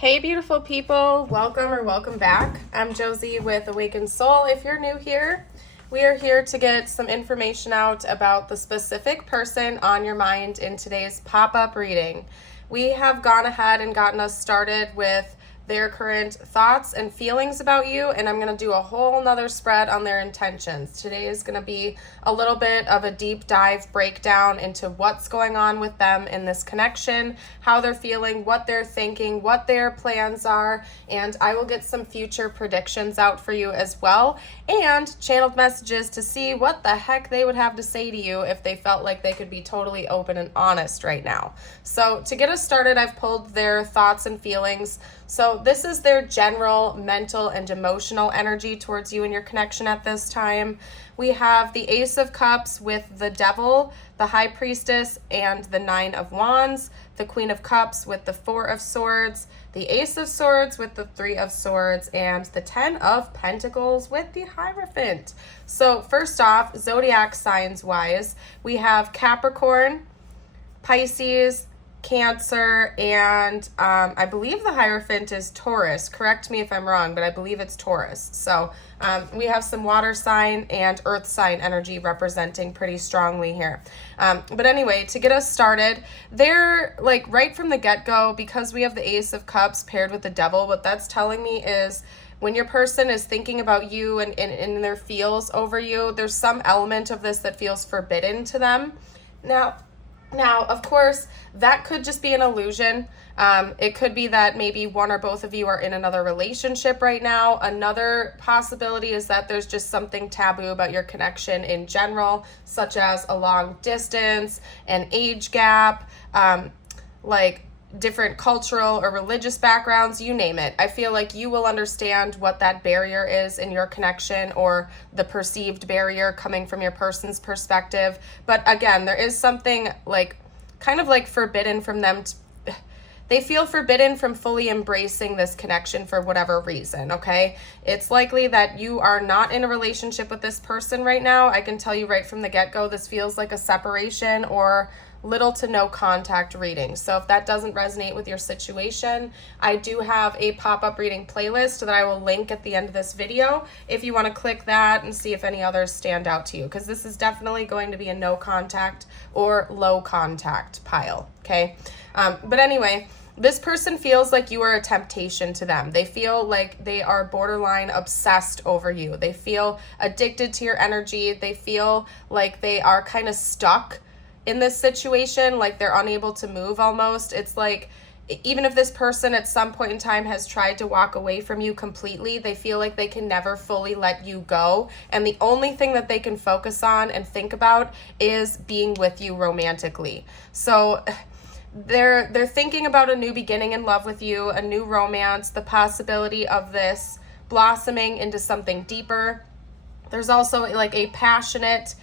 Hey beautiful people, welcome or welcome back. I'm Josie with Awakened Soul. If you're new here, we are here to get some information out about the specific person on your mind in today's pop-up reading. We have gone ahead and gotten us started with their current thoughts and feelings about you, and I'm going to do a whole nother spread on their intentions. Today is going to be a little bit of a deep dive breakdown into what's going on with them in this connection, how they're feeling, what they're thinking, what their plans are, and I will get some future predictions out for you as well, and channeled messages to see what the heck they would have to say to you if they felt like they could be totally open and honest right now. So to get us started, I've pulled their thoughts and feelings. So this is their general mental and emotional energy towards you and your connection at this time. We have the Ace of Cups with the Devil, the High Priestess, and the Nine of Wands, the Queen of Cups with the Four of Swords, the Ace of Swords with the Three of Swords, and the Ten of Pentacles with the Hierophant. So first off, zodiac signs wise, we have Capricorn, Pisces, Cancer, and I believe the Hierophant is Taurus. Correct me if I'm wrong, but I believe it's Taurus. So we have some water sign and earth sign energy representing pretty strongly here. But anyway, to get us started, they're like right from the get-go, because we have the Ace of Cups paired with the Devil, what that's telling me is when your person is thinking about you and their feels over you, there's some element of this that feels forbidden to them. Now, of course, that could just be an illusion. It could be that maybe one or both of you are in another relationship right now. Another possibility is that there's just something taboo about your connection in general, such as a long distance, an age gap, like different cultural or religious backgrounds, you name it. I feel like you will understand what that barrier is in your connection, or the perceived barrier coming from your person's perspective. But again, there is something like kind of like forbidden from them. They feel forbidden from fully embracing this connection for whatever reason, okay? It's likely that you are not in a relationship with this person right now. I can tell you right from the get-go, this feels like a separation or little to no contact reading. So if that doesn't resonate with your situation, I do have a pop-up reading playlist that I will link at the end of this video if you want to click that and see if any others stand out to you, because this is definitely going to be a no contact or low contact pile, okay? But anyway, this person feels like you are a temptation to them. They feel like they are borderline obsessed over you. They feel addicted to your energy. They feel like they are kind of stuck in this situation, like they're unable to move almost. It's like even if this person at some point in time has tried to walk away from you completely, they feel like they can never fully let you go. And the only thing that they can focus on and think about is being with you romantically. So they're thinking about a new beginning in love with you, a new romance, the possibility of this blossoming into something deeper. There's also like a passionate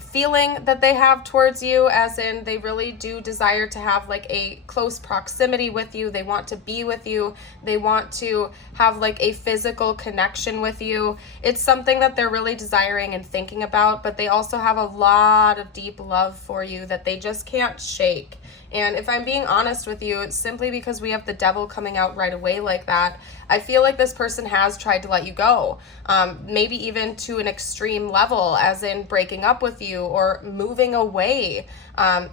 feeling that they have towards you, as in they really do desire to have like a close proximity with you. They want to be with you. They want to have like a physical connection with you. It's something that they're really desiring and thinking about, but they also have a lot of deep love for you that they just can't shake. And if I'm being honest with you, it's simply because we have the Devil coming out right away like that. I feel like this person has tried to let you go, maybe even to an extreme level, as in breaking up with you or moving away.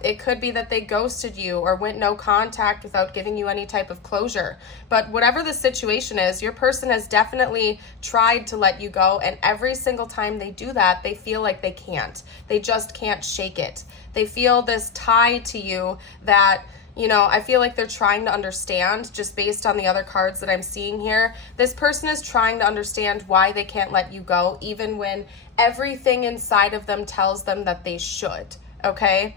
It could be that they ghosted you or went no contact without giving you any type of closure. But whatever the situation is, your person has definitely tried to let you go, and every single time they do that, they feel like they can't. They just can't shake it. They feel this tie to you that, you know, I feel like they're trying to understand, just based on the other cards that I'm seeing here. This person is trying to understand why they can't let you go, even when everything inside of them tells them that they should, okay?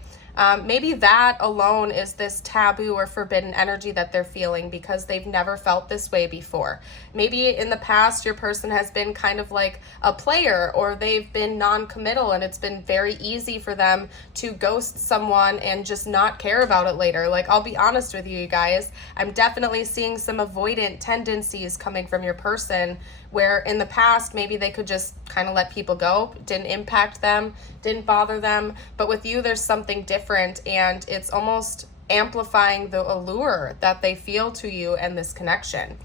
Maybe that alone is this taboo or forbidden energy that they're feeling because they've never felt this way before. Maybe in the past your person has been kind of like a player, or they've been non-committal, and it's been very easy for them to ghost someone and just not care about it later. Like, I'll be honest with you guys, I'm definitely seeing some avoidant tendencies coming from your person, where in the past maybe they could just kind of let people go, didn't impact them, didn't bother them, but with you there's something different, and it's almost amplifying the allure that they feel to you and this connection.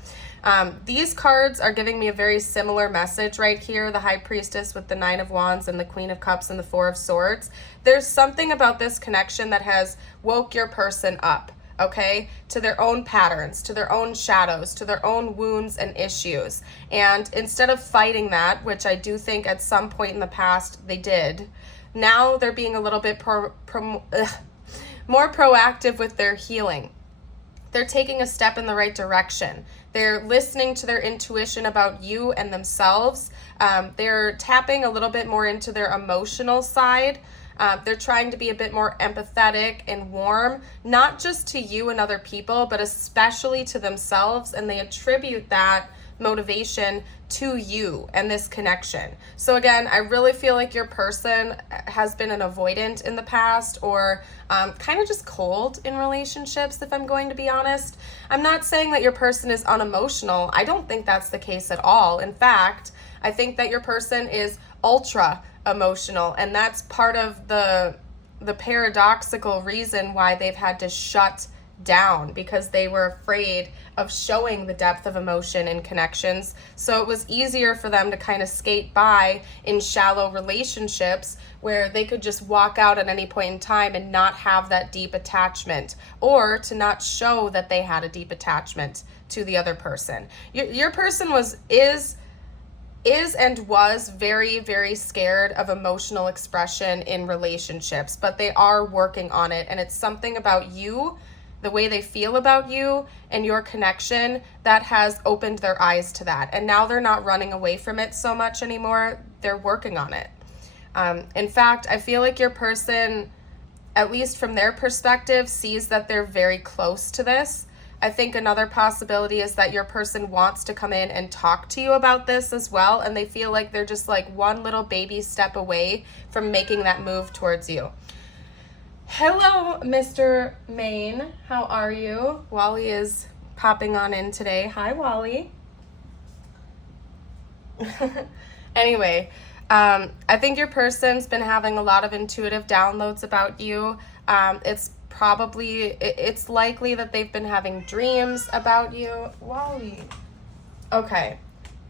These cards are giving me a very similar message right here. The High Priestess with the Nine of Wands and the Queen of Cups and the Four of Swords. There's something about this connection that has woke your person up, okay, to their own patterns, to their own shadows, to their own wounds and issues. And instead of fighting that, which I do think at some point in the past they did, now they're being a little bit more proactive with their healing. They're taking a step in the right direction. They're listening to their intuition about you and themselves. They're tapping a little bit more into their emotional side. They're trying to be a bit more empathetic and warm, not just to you and other people, but especially to themselves. And they attribute that motivation to you and this connection. So again, I really feel like your person has been an avoidant in the past, or kind of just cold in relationships, if I'm going to be honest. I'm not saying that your person is unemotional. I don't think that's the case at all. In fact, I think that your person is ultra emotional, and that's part of the paradoxical reason why they've had to shut down, because they were afraid of showing the depth of emotion in connections. So it was easier for them to kind of skate by in shallow relationships where they could just walk out at any point in time and not have that deep attachment, or to not show that they had a deep attachment to the other person. Your person is and was very, very scared of emotional expression in relationships, but they are working on it. And it's something about you, the way they feel about you and your connection, that has opened their eyes to that. And now they're not running away from it so much anymore. They're working on it. In fact, I feel like your person, at least from their perspective, sees that they're very close to this. I think another possibility is that your person wants to come in and talk to you about this as well, and they feel like they're just like one little baby step away from making that move towards you. Hello, Mr. Maine. How are you? Wally is popping on in today. Hi, Wally. Anyway, I think your person's been having a lot of intuitive downloads about you. It's likely that they've been having dreams about you. Wally. Okay.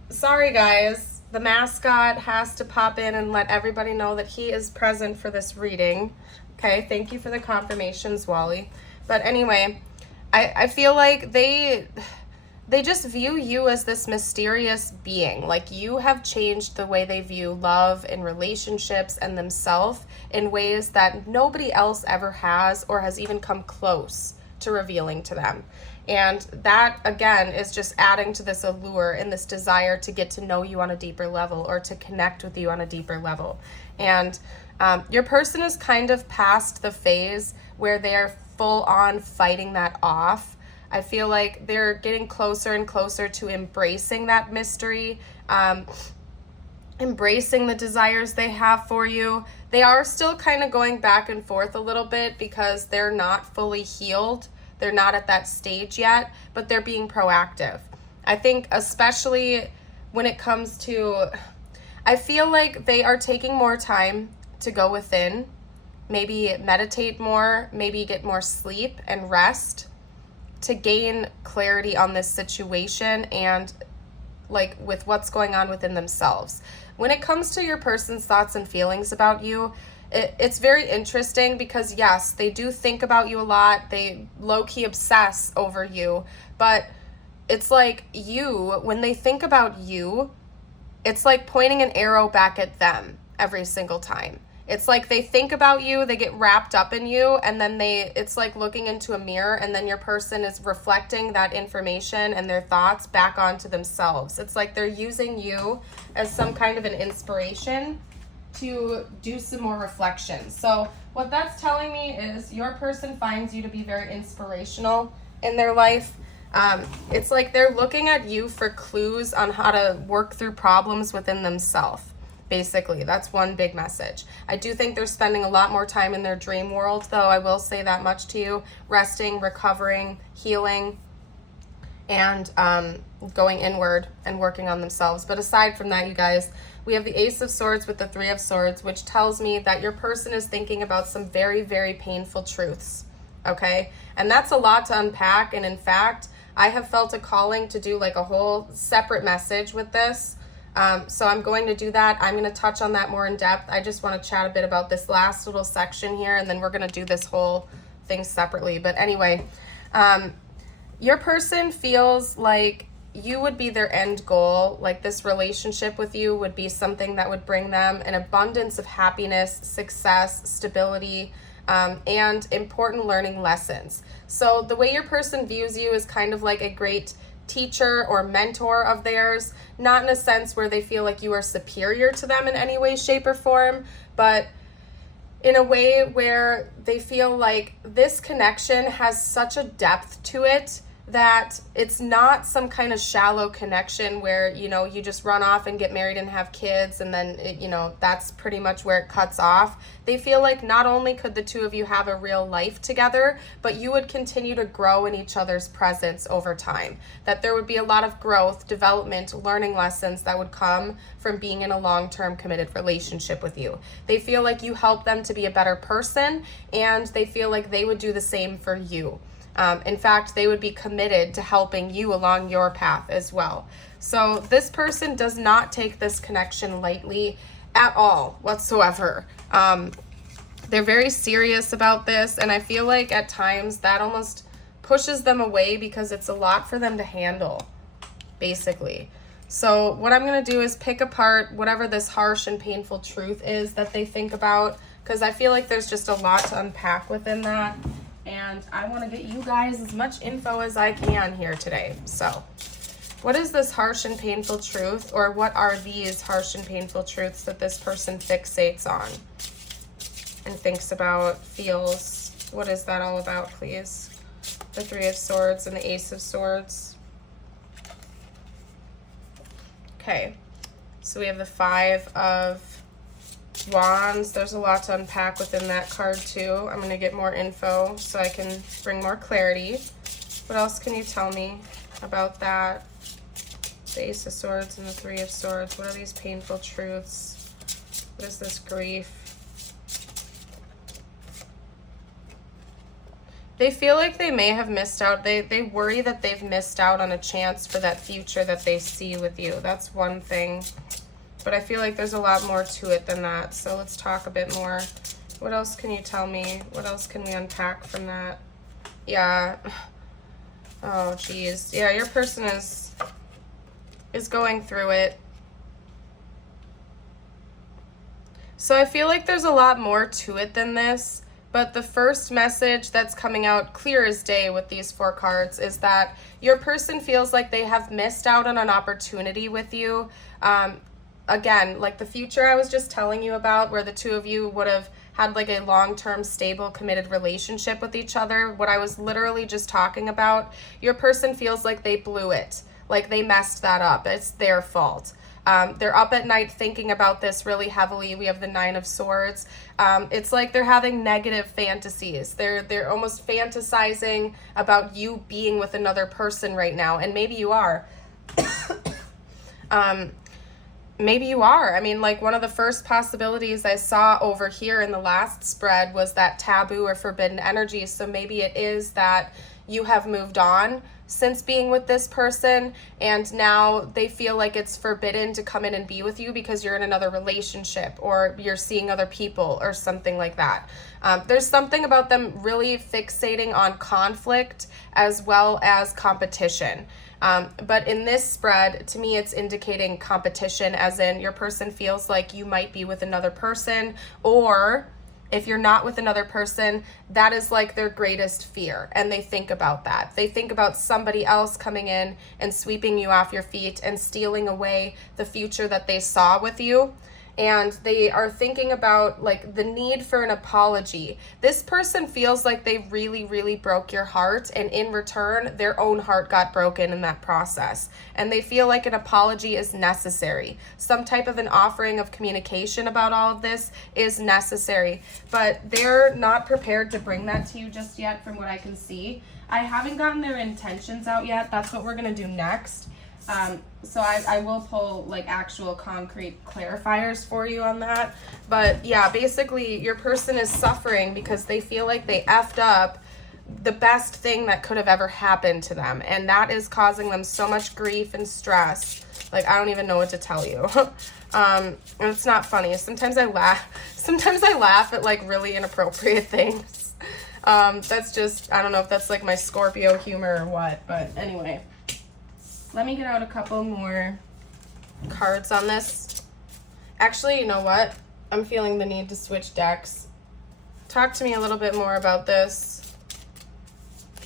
Sorry, guys. The mascot has to pop in and let everybody know that he is present for this reading. Okay, thank you for the confirmations, Wally. But anyway, I feel like they just view you as this mysterious being. Like, you have changed the way they view love and relationships and themselves in ways that nobody else ever has, or has even come close to revealing to them. And that, again, is just adding to this allure and this desire to get to know you on a deeper level, or to connect with you on a deeper level. And your person is kind of past the phase where they're full on fighting that off. I feel like they're getting closer and closer to embracing that mystery, embracing the desires they have for you. They are still kind of going back and forth a little bit because they're not fully healed. They're not at that stage yet, but they're being proactive. I think especially when it comes to, I feel like they are taking more time to go within, maybe meditate more, maybe get more sleep and rest to gain clarity on this situation and like with what's going on within themselves. When it comes to your person's thoughts and feelings about you, it's very interesting because yes, they do think about you a lot. They low-key obsess over you, but it's like when they think about you, it's like pointing an arrow back at them every single time. It's like they think about you, they get wrapped up in you, and then it's like looking into a mirror, and then your person is reflecting that information and their thoughts back onto themselves. It's like they're using you as some kind of an inspiration to do some more reflection. So what that's telling me is your person finds you to be very inspirational in their life. It's like they're looking at you for clues on how to work through problems within themselves. Basically, that's one big message. I do think they're spending a lot more time in their dream world, though. I will say that much to you. Resting, recovering, healing, and going inward and working on themselves. But aside from that, you guys, we have the Ace of Swords with the Three of Swords, which tells me that your person is thinking about some very, very painful truths. okay? And that's a lot to unpack. And in fact, I have felt a calling to do like a whole separate message with this. So I'm going to do that. I'm going to touch on that more in depth. I just want to chat a bit about this last little section here, and then we're going to do this whole thing separately. But anyway, your person feels like you would be their end goal. Like this relationship with you would be something that would bring them an abundance of happiness, success, stability, and important learning lessons. So the way your person views you is kind of like a great teacher or mentor of theirs, not in a sense where they feel like you are superior to them in any way, shape, or form, but in a way where they feel like this connection has such a depth to it that it's not some kind of shallow connection where, you know, you just run off and get married and have kids and then, you know, that's pretty much where it cuts off. They feel like not only could the two of you have a real life together, but you would continue to grow in each other's presence over time. That there would be a lot of growth, development, learning lessons that would come from being in a long-term committed relationship with you. They feel like you help them to be a better person, and they feel like they would do the same for you. In fact, they would be committed to helping you along your path as well. So this person does not take this connection lightly at all whatsoever. They're very serious about this, and I feel like at times that almost pushes them away because it's a lot for them to handle, basically. So what I'm going to do is pick apart whatever this harsh and painful truth is that they think about, because I feel like there's just a lot to unpack within that. And I want to get you guys as much info as I can here today. So what is this harsh and painful truth, or what are these harsh and painful truths that this person fixates on and thinks about, feels? What is that all about, please? The Three of Swords and the Ace of Swords. Okay, so we have the Five of Wands. There's a lot to unpack within that card too. I'm going to get more info so I can bring more clarity. What else can you tell me about that? The Ace of Swords and the Three of Swords. What are these painful truths? What is this grief? They feel like they may have missed out. They worry that they've missed out on a chance for that future that they see with you. That's one thing. But I feel like there's a lot more to it than that. So let's talk a bit more. What else can you tell me? What else can we unpack from that? Yeah. Oh, geez. Yeah, your person is going through it. So I feel like there's a lot more to it than this. But the first message that's coming out clear as day with these four cards is that your person feels like they have missed out on an opportunity with you. Again, like the future I was just telling you about, where the two of you would have had like a long-term, stable, committed relationship with each other, what I was literally just talking about, your person feels like they blew it, like they messed that up. It's their fault. They're up at night thinking about this really heavily. We have the Nine of Swords. It's like they're having negative fantasies. They're almost fantasizing about you being with another person right now, and maybe you are. Maybe you are. I mean, like one of the first possibilities I saw over here in the last spread was that taboo or forbidden energy. So maybe it is that you have moved on since being with this person, and now they feel like it's forbidden to come in and be with you because you're in another relationship or you're seeing other people or something like that. There's something about them really fixating on conflict as well as competition. But in this spread, to me, it's indicating competition, as in your person feels like you might be with another person, or if you're not with another person, that is like their greatest fear. And they think about that. They think about somebody else coming in and sweeping you off your feet and stealing away the future that they saw with you. And they are thinking about like the need for an apology. This person feels like they really, really broke your heart, and in return, their own heart got broken in that process. And they feel like an apology is necessary. Some type of an offering of communication about all of this is necessary, but they're not prepared to bring that to you just yet from what I can see. I haven't gotten their intentions out yet. That's what we're gonna do next. So I will pull like actual concrete clarifiers for you on that. But yeah, basically your person is suffering because they feel like they effed up the best thing that could have ever happened to them. And that is causing them so much grief and stress. Like, I don't even know what to tell you. And it's not funny. Sometimes I laugh at like really inappropriate things. That's just, I don't know if that's like my Scorpio humor or what, but anyway. Let me get out a couple more cards on this. Actually, you know what? I'm feeling the need to switch decks. Talk to me a little bit more about this.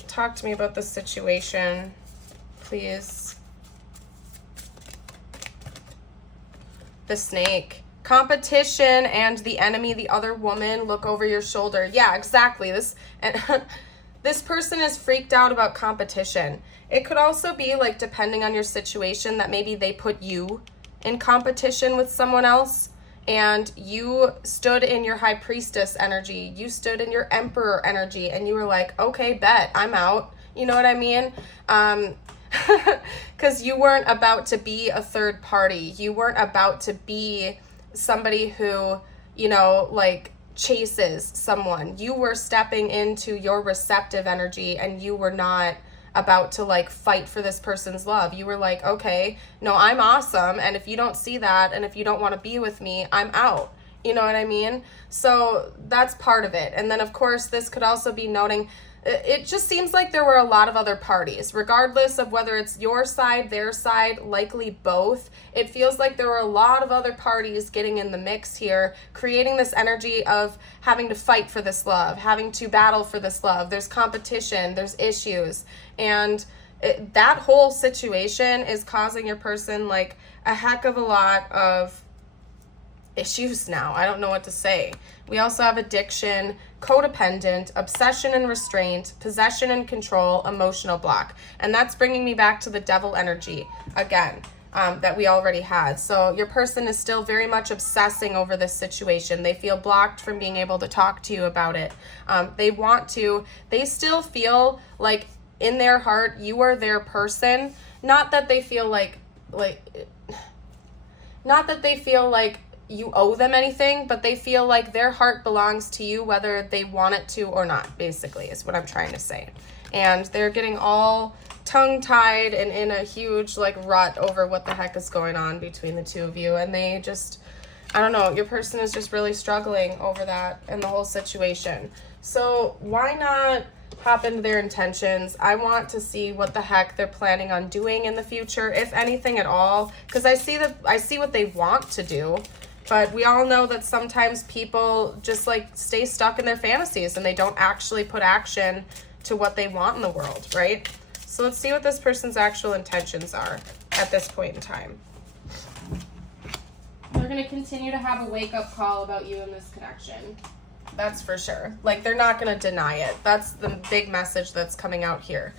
Talk to me about this situation, please. The Snake. Competition and the enemy, the other woman, look over your shoulder. Yeah, exactly. This person is freaked out about competition. It could also be like, depending on your situation, that maybe they put you in competition with someone else, and you stood in your High Priestess energy, you stood in your Emperor energy, and you were like, okay, bet, I'm out. You know what I mean? Because you weren't about to be a third party. You weren't about to be somebody who, you know, like chases someone. You were stepping into your receptive energy, and you were not about to like fight for this person's love. You were like, okay, no, I'm awesome, and if you don't see that, and if you don't want to be with me, I'm out. You know what I mean? So that's part of it. And then of course this could also be noting, it just seems like there were a lot of other parties, regardless of whether it's your side, their side, likely both. It feels like there were a lot of other parties getting in the mix here, creating this energy of having to fight for this love, having to battle for this love. There's competition, there's issues, and that whole situation is causing your person like a heck of a lot of issues now. I don't know what to say. We also have addiction, codependent, obsession and restraint, possession and control, emotional block. And that's bringing me back to the devil energy again, that we already had. So your person is still very much obsessing over this situation. They feel blocked from being able to talk to you about it. They still feel like in their heart, you are their person. Not that they feel like you owe them anything, but they feel like their heart belongs to you whether they want it to or not, basically, is what I'm trying to say. And they're getting all tongue-tied and in a huge like rut over what the heck is going on between the two of you. And they just, I don't know, your person is just really struggling over that and the whole situation. So why not hop into their intentions? I want to see what the heck they're planning on doing in the future, if anything at all, because I see what they want to do. But we all know that sometimes people just like stay stuck in their fantasies and they don't actually put action to what they want in the world, right? So let's see what this person's actual intentions are at this point in time. They're going to continue to have a wake-up call about you in this connection. That's for sure. Like, they're not going to deny it. That's the big message that's coming out here.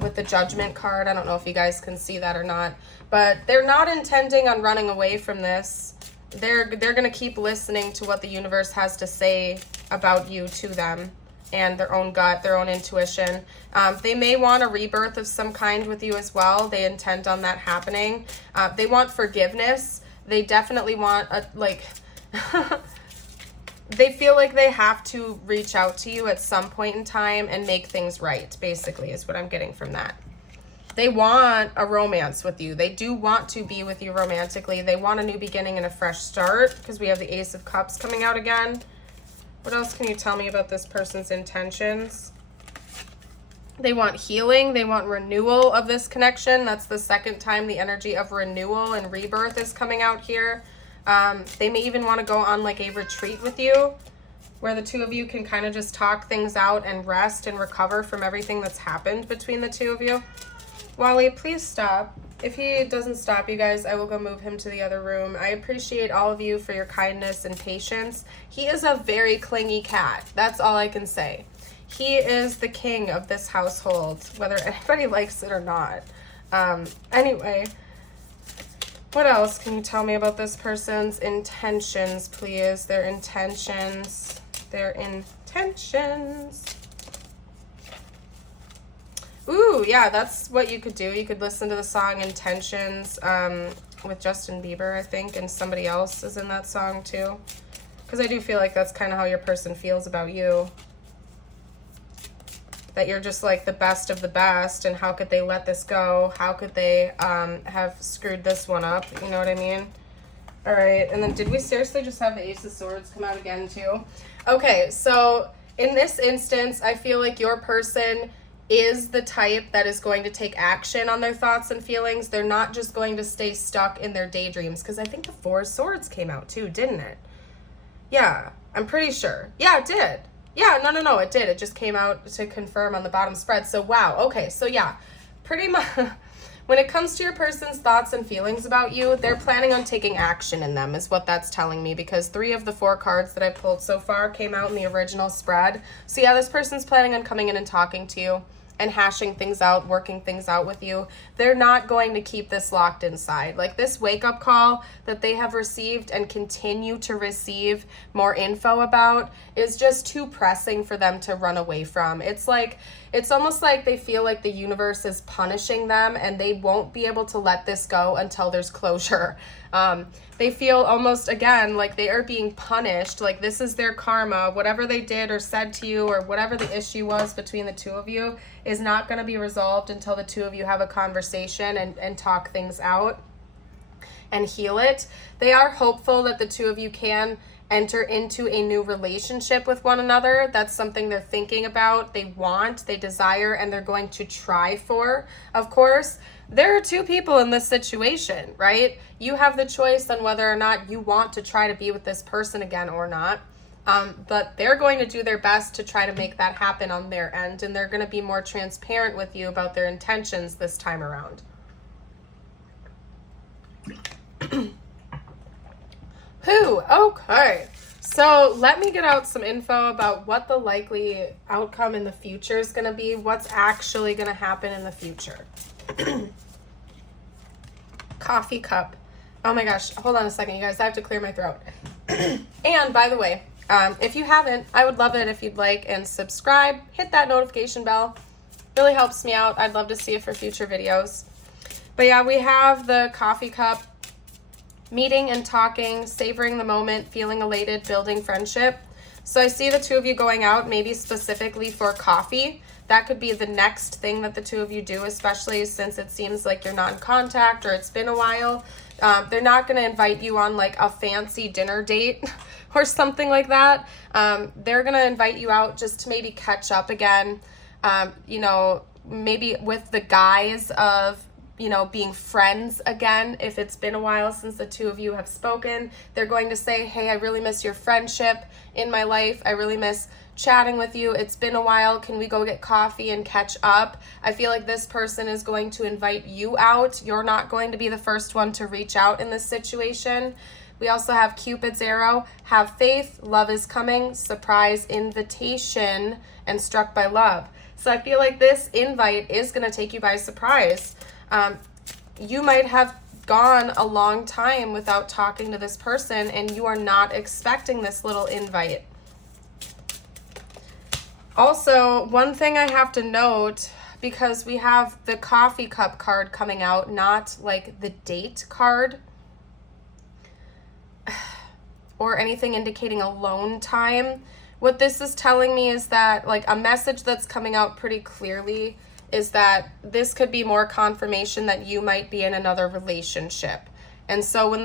With the Judgment card, I don't know if you guys can see that or not, but they're not intending on running away from this. They're going to keep listening to what the universe has to say about you to them, and their own gut, their own intuition. They may want a rebirth of some kind with you as well. They intend on that happening. They want forgiveness. They definitely want they feel like they have to reach out to you at some point in time and make things right, basically, is what I'm getting from that. They want a romance with you. They do want to be with you romantically. They want a new beginning and a fresh start, because we have the Ace of Cups coming out again. What else can you tell me about this person's intentions? They want healing. They want renewal of this connection. That's the second time the energy of renewal and rebirth is coming out here. They may even want to go on like a retreat with you, where the two of you can kind of just talk things out and rest and recover from everything that's happened between the two of you. Wally, please stop. If he doesn't stop, you guys, I will go move him to the other room. I appreciate all of you for your kindness and patience. He is a very clingy cat. That's all I can say. He is the king of this household, whether anybody likes it or not. Anyway, what else can you tell me about this person's intentions, please? Their intentions. Ooh, yeah, that's what you could do. You could listen to the song Intentions with Justin Bieber, I think, and somebody else is in that song too. Because I do feel like that's kind of how your person feels about you. that you're just like the best of the best, and how could they let this go? How could they have screwed this one up? You know what I mean? All right, and then did we seriously just have the Ace of Swords come out again too? Okay, so in this instance, I feel like your person is the type that is going to take action on their thoughts and feelings. They're not just going to stay stuck in their daydreams, because I think the Four of Swords came out too, didn't it? Yeah, I'm pretty sure. Yeah, it did. Yeah, no, it did. It just came out to confirm on the bottom spread. So, wow. Okay, so yeah, pretty much when it comes to your person's thoughts and feelings about you, they're planning on taking action in them is what that's telling me, because 3 of the 4 cards that I pulled so far came out in the original spread. So yeah, this person's planning on coming in and talking to you and hashing things out, working things out with you. They're not going to keep this locked inside. Like, this wake-up call that they have received and continue to receive more info about is just too pressing for them to run away from. It's like, it's almost like they feel like the universe is punishing them and they won't be able to let this go until there's closure. They feel almost, again, like they are being punished, like this is their karma. Whatever they did or said to you, or whatever the issue was between the 2 of you, is not going to be resolved until the 2 of you have a conversation and talk things out and heal it. They are hopeful that the 2 of you can enter into a new relationship with one another. That's something they're thinking about, they want, they desire, and they're going to try for. Of course, there are 2 people in this situation, right? You have the choice on whether or not you want to try to be with this person again or not. But they're going to do their best to try to make that happen on their end, and they're going to be more transparent with you about their intentions this time around. Okay, so let me get out some info about what the likely outcome in the future is going to be, what's actually going to happen in the future. Coffee cup. Oh my gosh, hold on a second, you guys, I have to clear my throat. And by the way, if you haven't, I would love it if you'd like and subscribe, hit that notification bell. Really helps me out. I'd love to see it for future videos. But yeah, we have the coffee cup. Meeting and talking, savoring the moment, feeling elated, building friendship. So I see the 2 of you going out, maybe specifically for coffee. That could be the next thing that the 2 of you do, especially since it seems like you're not in contact or it's been a while. They're not going to invite you on like a fancy dinner date or something like that. They're going to invite you out just to maybe catch up again, you know, maybe with the guise of, you know, being friends again. If it's been a while since the 2 of you have spoken, they're going to say, hey, I really miss your friendship in my life. I really miss chatting with you. It's been a while. Can we go get coffee and catch up? I feel like this person is going to invite you out. You're not going to be the first one to reach out in this situation. We also have Cupid's arrow, have faith, love is coming, surprise invitation, and struck by love. So I feel like this invite is going to take you by surprise. You might have gone a long time without talking to this person and you are not expecting this little invite. Also, one thing I have to note, because we have the coffee cup card coming out, not like the date card or anything indicating alone time. What this is telling me is that, like, a message that's coming out pretty clearly is that this could be more confirmation that you might be in another relationship. And so when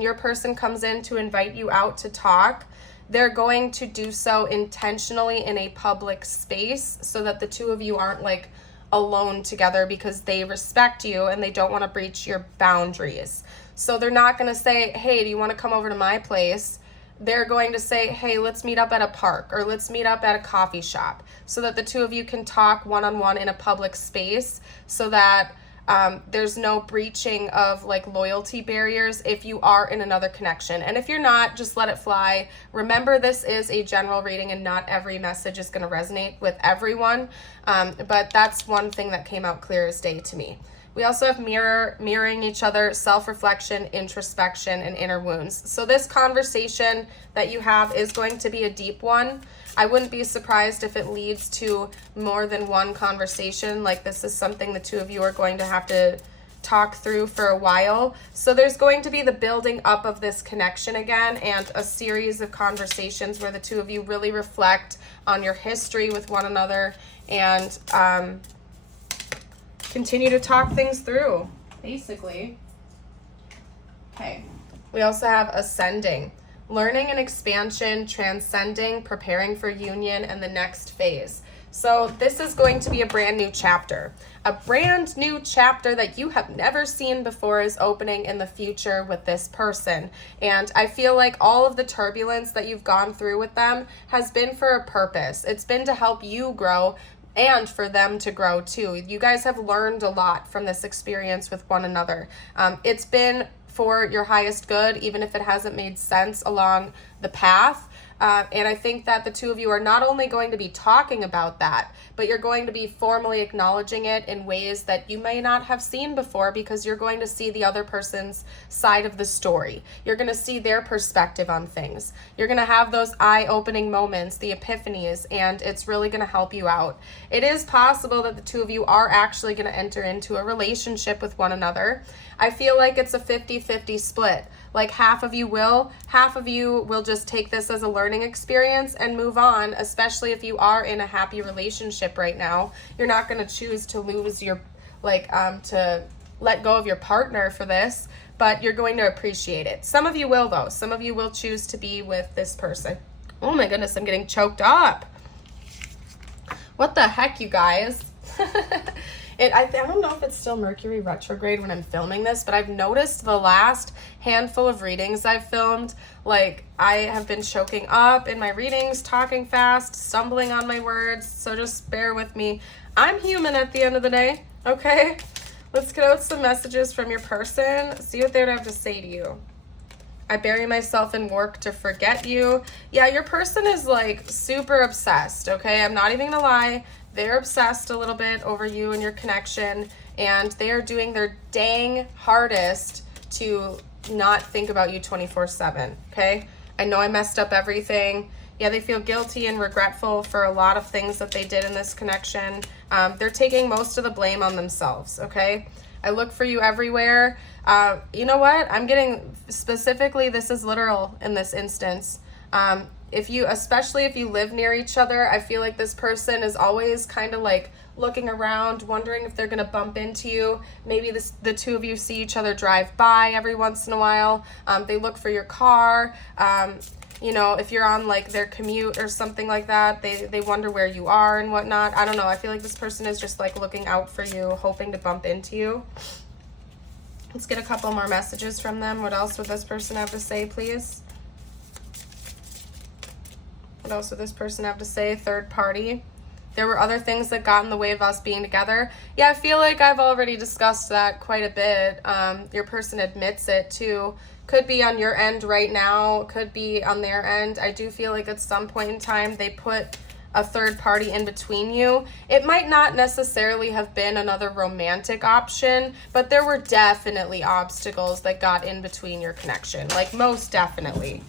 your person comes in to invite you out to talk, they're going to do so intentionally in a public space so that the 2 of you aren't like alone together, because they respect you and they don't want to breach your boundaries. So they're not going to say, hey, do you want to come over to my place? They're going to say, hey, let's meet up at a park, or let's meet up at a coffee shop, so that the 2 of you can talk one-on-one in a public space, so that there's no breaching of like loyalty barriers if you are in another connection. And if you're not, just let it fly. Remember, this is a general reading and not every message is going to resonate with everyone. But that's one thing that came out clear as day to me. We also have mirroring each other, self-reflection, introspection, and inner wounds. So this conversation that you have is going to be a deep one. I wouldn't be surprised if it leads to more than one conversation. Like, this is something the 2 of you are going to have to talk through for a while. So there's going to be the building up of this connection again, and a series of conversations where the two of you really reflect on your history with one another and continue to talk things through, basically. Okay. We also have ascending, learning and expansion, transcending, preparing for union, and the next phase. So this is going to be a brand new chapter. A brand new chapter that you have never seen before is opening in the future with this person. And I feel like all of the turbulence that you've gone through with them has been for a purpose. It's been to help you grow and for them to grow too. You guys have learned a lot from this experience with one another. It's been for your highest good, even if it hasn't made sense along the path. And I think that the two of you are not only going to be talking about that, but you're going to be formally acknowledging it in ways that you may not have seen before, because you're going to see the other person's side of the story. You're going to see their perspective on things. You're going to have those eye-opening moments, the epiphanies, and it's really going to help you out. It is possible that the two of you are actually going to enter into a relationship with one another. I feel like it's a 50-50 split. Like half of you will just take this as a learning experience and move on, especially if you are in a happy relationship right now. You're not going to choose to lose your, to let go of your partner for this, but you're going to appreciate it. Some of you will though. Some of you will choose to be with this person. Oh my goodness, I'm getting choked up. What the heck, you guys? I don't know if it's still Mercury retrograde when I'm filming this, but I've noticed the last handful of readings I've filmed, like I have been choking up in my readings, talking fast, stumbling on my words, so just bear with me. I'm human at the end of the day, okay? Let's get out some messages from your person, see what they would have to say to you. I bury myself in work to forget you. Yeah, your person is like super obsessed, okay? I'm not even gonna lie. They're obsessed a little bit over you and your connection, and they are doing their dang hardest to not think about you 24/7, okay? I know I messed up everything. Yeah, they feel guilty and regretful for a lot of things that they did in this connection. They're taking most of the blame on themselves, okay? I look for you everywhere. You know what? I'm getting specifically, this is literal in this instance. Especially if you live near each other, I feel like this person is always kind of like looking around, wondering if they're going to bump into you. Maybe the two of you see each other drive by every once in a while. They look for your car. If you're on like their commute or something like that, they wonder where you are and whatnot. I don't know. I feel like this person is just like looking out for you, hoping to bump into you. Let's get a couple more messages from them. What else would this person have to say, please? What else would this person have to say? Third party. There were other things that got in the way of us being together. Yeah, I feel like I've already discussed that quite a bit. Your person admits it too. Could be on your end right now. Could be on their end. I do feel like at some point in time they put a third party in between you. It might not necessarily have been another romantic option, but there were definitely obstacles that got in between your connection. Like most definitely.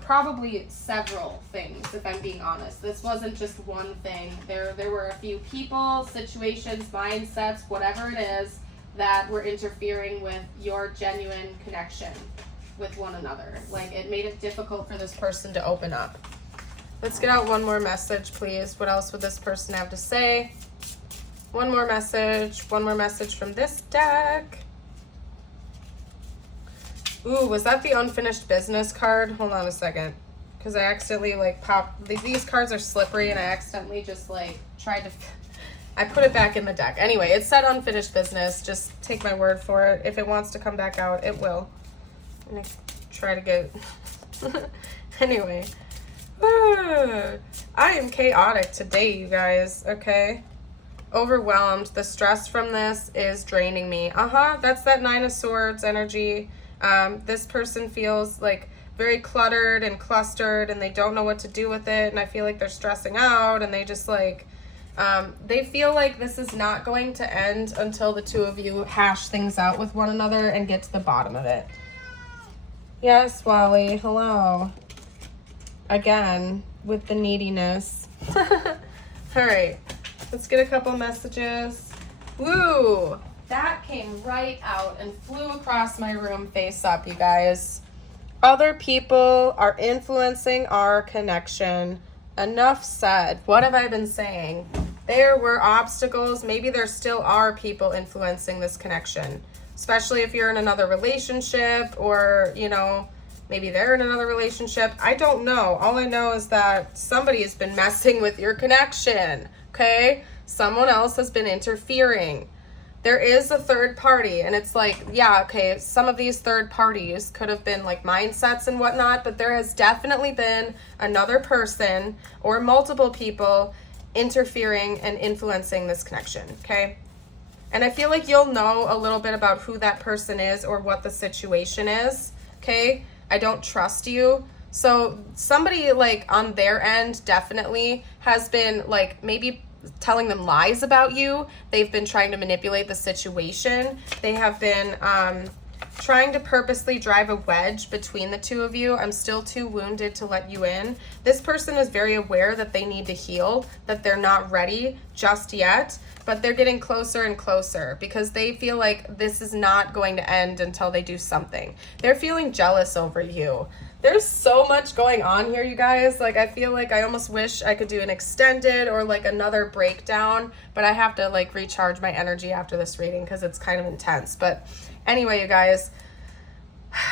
Probably several things, if I'm being honest. This wasn't just one thing. There were a few people, situations, mindsets, whatever it is, that were interfering with your genuine connection with one another. Like, it made it difficult for this person to open up. Let's get out one more message, please. What else would this person have to say? One more message from this deck. Ooh, was that the unfinished business card? Hold on a second. Because I accidentally, popped... These cards are slippery, and I accidentally just, tried to... I put it back in the deck. Anyway, it said unfinished business. Just take my word for it. If it wants to come back out, it will. I'm going to try to get... Anyway. I am chaotic today, you guys. Okay? Overwhelmed. The stress from this is draining me. That's that Nine of Swords energy. This person feels very cluttered and clustered, and they don't know what to do with it, and I feel like they're stressing out, and they just they feel like this is not going to end until the two of you hash things out with one another and get to the bottom of it. Yes, Wally, hello. Again, with the neediness. All right, let's get a couple messages. Woo! That came right out and flew across my room face up, you guys. Other people are influencing our connection. Enough said. What have I been saying? There were obstacles. Maybe there still are people influencing this connection, especially if you're in another relationship or, you know, maybe they're in another relationship. I don't know. All I know is that somebody has been messing with your connection, okay? Someone else has been interfering. There is a third party, and it's like, yeah, okay, some of these third parties could have been like mindsets and whatnot, but there has definitely been another person or multiple people interfering and influencing this connection, okay? And I feel like you'll know a little bit about who that person is or what the situation is, okay? I don't trust you. So somebody like on their end definitely has been like maybe telling them lies about you. They've been trying to manipulate the situation. They have been trying to purposely drive a wedge between the two of you. I'm still too wounded to let you in. This person is very aware that they need to heal, that they're not ready just yet, but they're getting closer and closer because they feel like this is not going to end until they do something. They're feeling jealous over you. There's so much going on here, you guys. Like, I feel like I almost wish I could do an extended or like another breakdown, but I have to like recharge my energy after this reading because it's kind of intense. But anyway, you guys,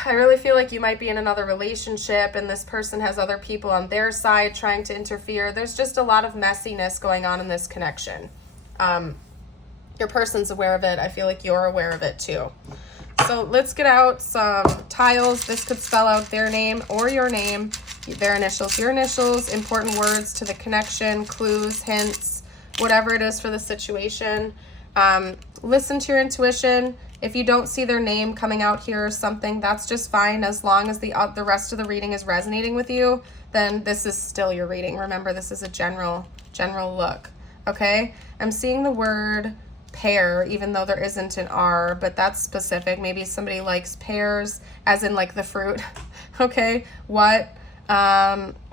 I really feel like you might be in another relationship and this person has other people on their side trying to interfere. There's just a lot of messiness going on in this connection. Your person's aware of it. I feel like you're aware of it too. So let's get out some tiles. This could spell out their name or your name, their initials, your initials, important words to the connection, clues, hints, whatever it is for the situation. Listen to your intuition. If you don't see their name coming out here or something, that's just fine. As long as the rest of the reading is resonating with you, then this is still your reading. Remember, this is a general look, okay? I'm seeing the word pear, even though there isn't an R, but that's specific. Maybe somebody likes pears, as in like the fruit, okay? What?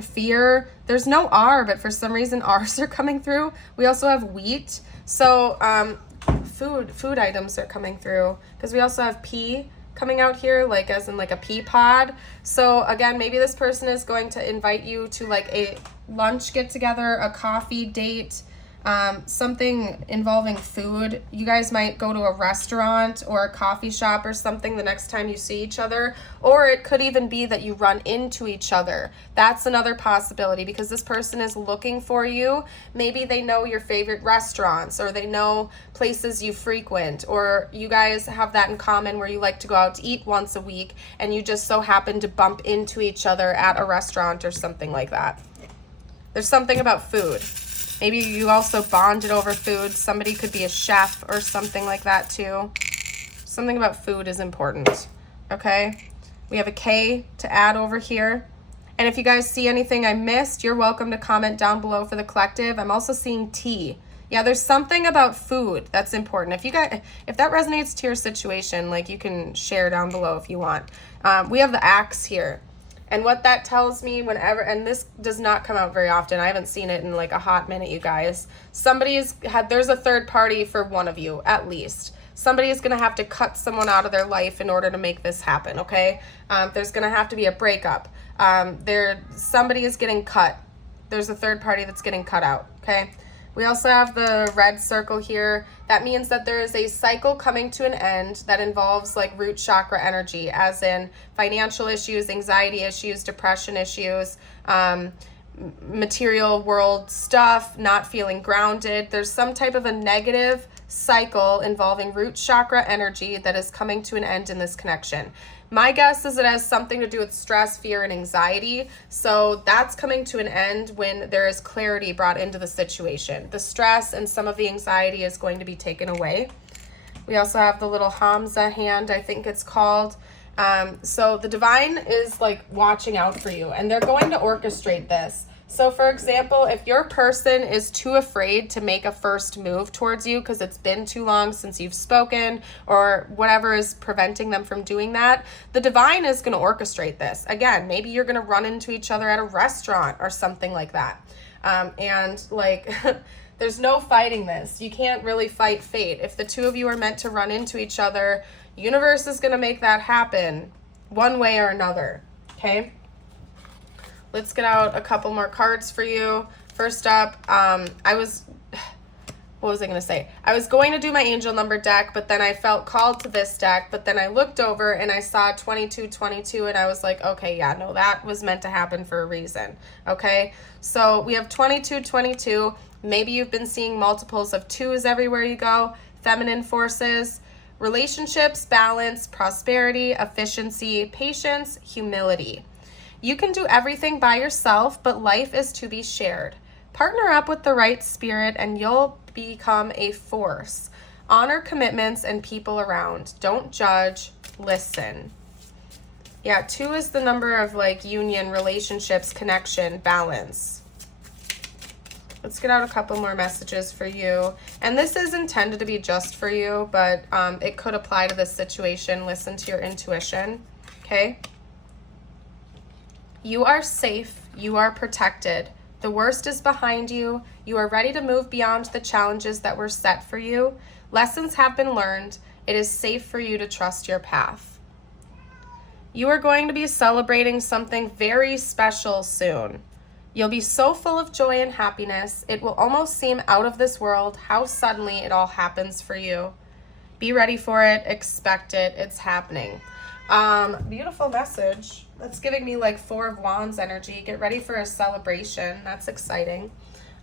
Fear. There's no R, but for some reason R's are coming through. We also have wheat. So food items are coming through because we also have pea coming out here, like as in like a pea pod. So again, maybe this person is going to invite you to like a lunch get together, a coffee date, something involving food. You guys might go to a restaurant or a coffee shop or something the next time you see each other, or it could even be that you run into each other. That's another possibility because this person is looking for you. Maybe they know your favorite restaurants or they know places you frequent, or you guys have that in common where you like to go out to eat once a week and you just so happen to bump into each other at a restaurant or something like that. There's something about food. Maybe you also bonded over food. Somebody could be a chef or something like that too. Something about food is important, okay? We have a K to add over here. And if you guys see anything I missed, you're welcome to comment down below for the collective. I'm also seeing T. Yeah, there's something about food that's important. If that resonates to your situation, like you can share down below if you want. We have the axe here. And what that tells me whenever, and this does not come out very often, I haven't seen it in like a hot minute, you guys. There's a third party for one of you, at least. Somebody is going to have to cut someone out of their life in order to make this happen, okay? There's going to have to be a breakup. Somebody is getting cut. There's a third party that's getting cut out, okay? We also have the red circle here. That means that there is a cycle coming to an end that involves like root chakra energy, as in financial issues, anxiety issues, depression issues, material world stuff, not feeling grounded. There's some type of a negative cycle involving root chakra energy that is coming to an end in this connection. My guess is it has something to do with stress, fear, and anxiety. So that's coming to an end when there is clarity brought into the situation. The stress and some of the anxiety is going to be taken away. We also have the little Hamza hand, I think it's called. So the divine is like watching out for you, and they're going to orchestrate this. So for example, if your person is too afraid to make a first move towards you because it's been too long since you've spoken or whatever is preventing them from doing that, the divine is going to orchestrate this. Again, maybe you're going to run into each other at a restaurant or something like that. And like There's no fighting this. You can't really fight fate. If the two of you are meant to run into each other, universe is going to make that happen one way or another, okay? Let's get out a couple more cards for you. First up, what was I going to say? I was going to do my angel number deck, but then I felt called to this deck, but then I looked over and I saw 2222 and I was like, okay, yeah, no, that was meant to happen for a reason, okay? So we have 2222. Maybe you've been seeing multiples of 2s everywhere you go. Feminine forces, relationships, balance, prosperity, efficiency, patience, humility. You can do everything by yourself, but life is to be shared. Partner up with the right spirit and you'll become a force. Honor commitments and people around. Don't judge, listen. Yeah, 2 is the number of like union, relationships, connection, balance. Let's get out a couple more messages for you. And this is intended to be just for you, but it could apply to this situation. Listen to your intuition, okay? You are safe. You are protected. The worst is behind you. You are ready to move beyond the challenges that were set for you. Lessons have been learned. It is safe for you to trust your path. You are going to be celebrating something very special soon. You'll be so full of joy and happiness, it will almost seem out of this world how suddenly it all happens for you. Be ready for it, expect it, it's happening. Beautiful message. That's giving me like 4 of Wands energy. Get ready for a celebration. That's exciting.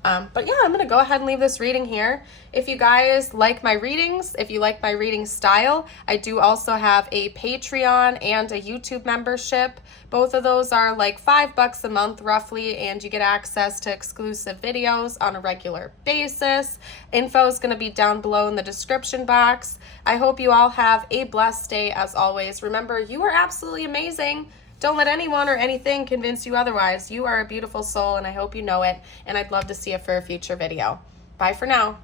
But yeah, I'm going to go ahead and leave this reading here. If you guys like my readings, if you like my reading style, I do also have a Patreon and a YouTube membership. Both of those are like $5 a month roughly, and you get access to exclusive videos on a regular basis. Info is going to be down below in the description box. I hope you all have a blessed day as always. Remember, you are absolutely amazing. Don't let anyone or anything convince you otherwise. You are a beautiful soul, and I hope you know it, and I'd love to see you for a future video. Bye for now.